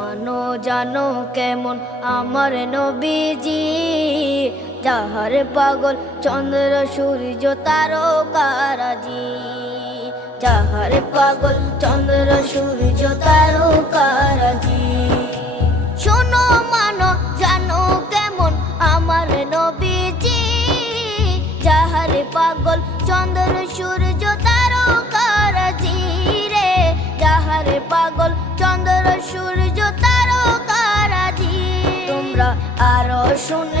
মানো জানো কেমন আমার নবীজি, যাহার পাগল চন্দ্র সূর্য তারকারাজি, যাহার পাগল চন্দ্র সূর্য তারকারাজি। শোনো মানো জানো কেমন আমার নবীজি, যাহার পাগল চন্দ্র সূর্য তারকারাজি রে, যাহার পাগল চন্দ্র সূর্য তারকারাজি। তোমরা আরো শুনে